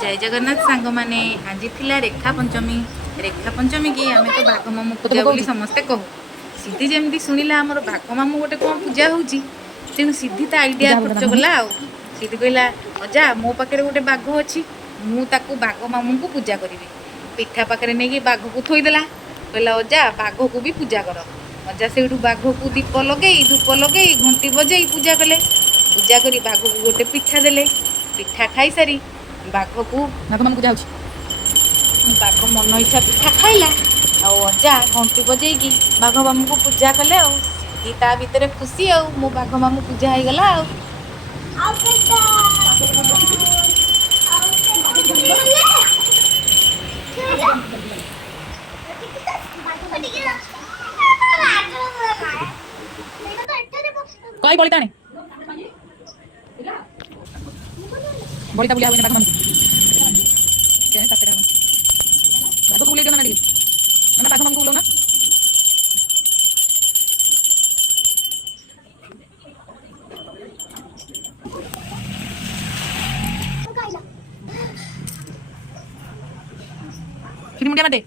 जय जगन्नाथ सांग माने आज थिला रेखा पंचमी की आमे तो बाघ मामू पूजा बोली समस्ते कहू। सिद्धि जमी शुणिला आमर बाघ मामू गोटे कौन पूजा होची तेणु सिद्धि तो आइडिया खर्च कला आ सिद्धि कहला अजा मो पाखे गोटे बाघ अच्छी मुझे बाघ मामू को पूजा करी पिठा पाखे नहीं बाघ को थोईदेला कहला अजा बाघ को भी पूजा कर। अजा से बाघ को दीप लगे धूप लगे घंटी बजे पूजा कले पूजा करी बाघ को गोटे पिठा देले पिठा खाई सारी बाघ को बाघ मामू पूजा बाघ मन इच्छा पिठा खाइला अजा घंटी बजेगी बाघ मामू को पूजा कले ता भितर खुशी मो बाघ मामू पूजा हो गला कोई बोलता नहीं बोलता बुलिया हुए बाघ मामू क्या है साथ बाघ को बुले दो ना दी ना बाघ मामू को बुलो ना फिर मुंडिया मत दे